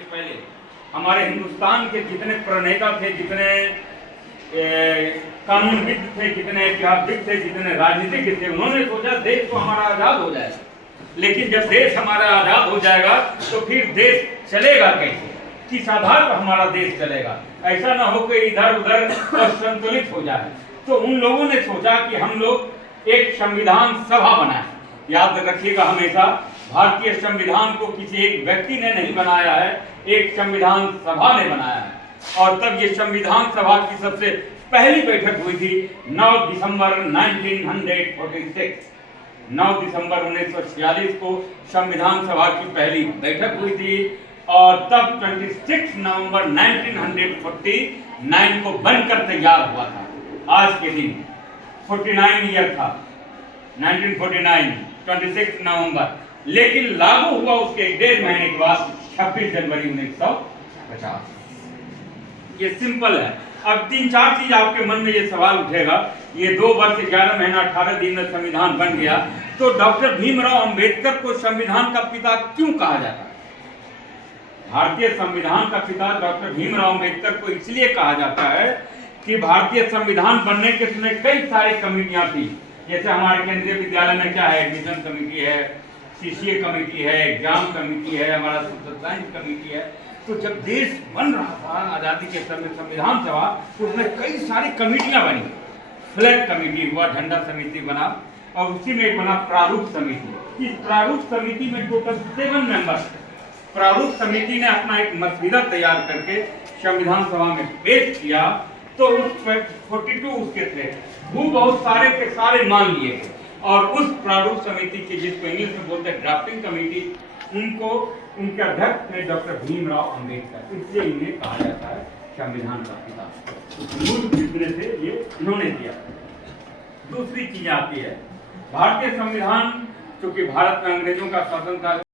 के पहले हमारे हिंदुस्तान के जितने प्रणेता थे, जितने कानूनविद थे, जितने ऐतिहासिक थे, जितने राजनीतिक थे, उन्होंने सोचा देश तो हमारा आजाद हो जाएगा। लेकिन जब देश हमारा आजाद हो जाएगा तो फिर देश चलेगा कैसे, किस आधार पर हमारा देश चलेगा? ऐसा ना हो कि इधर उधर असंतुलित हो जाए। तो उन लोगों ने सोचा कि हम लोग एक संविधान सभा बनाएं। याद रखिएगा हमेशा, भारतीय संविधान को किसी एक व्यक्ति ने नहीं बनाया है, एक संविधान सभा ने बनाया है। और तब ये संविधान सभा की सबसे पहली बैठक हुई थी 9 दिसंबर 1946। 9 दिसंबर 1946 को संविधान सभा की पहली बैठक हुई थी और तब 26 नवंबर 1949 को बनकर तैयार हुआ था। आज के दिन 49 ईयर था, 1949 26 नवंबर, लेकिन लागू हुआ उसके 1.5 महीने के बाद 26 जनवरी 1950। ये सिंपल है। अब 3-4 चीज आपके मन में ये सवाल उठेगा, ये 2 वर्ष 11 महीना 18 दिन में संविधान बन गया, तो डॉक्टर भीमराव अंबेडकर को संविधान का पिता क्यों कहा जाता है? भारतीय संविधान का पिता डॉक्टर भीमराव अंबेडकर को इसलिए कहा जाता है कि भारतीय संविधान बनने के समय कई सारी कमेटियां थी। जैसे हमारे केंद्रीय विद्यालय में क्या है, एडमिशन कमेटी है, सीसीए कमेटी है, एग्जाम कमेटी है, हमारा सोशल साइंस कमेटी है। तो जब देश बन रहा था आजादी के समय संविधान सभा, उसमें कई सारी कमेटियां बनी। फ्लैग कमेटी हुआ, झंडा समिति बना और उसी में बना प्रारूप समिति। इस प्रारूप समिति में टोटल 7 मेंबर्स। प्रारूप समिति ने अपना एक मसविदा तैयार करके संविधान सभा में पेश किया, तो उस 42 उसके थे, वो बहुत सारे के सारे मान लिए गए। और उस प्रारूप समिति की, जिसको इंग्लिश में बोलते हैं ड्राफ्टिंग कमेटी, उनको उनके अध्यक्ष थे डॉक्टर भीमराव अंबेडकर। इसलिए इन्हें कहा जाता है संविधान का पिता। मूल जितने थे ये इन्होंने दिया। दूसरी चीज आती है, भारतीय संविधान, चूंकि भारत में अंग्रेजों का शासन था,